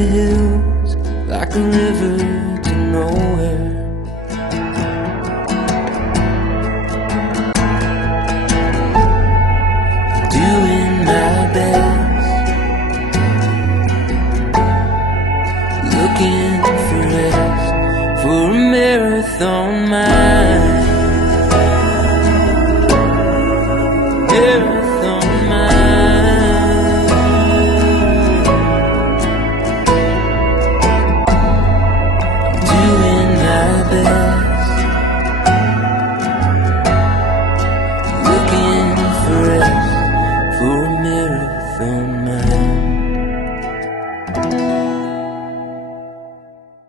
the hills like a river to nowhere. Doing my best, looking for rest, for a marathon. My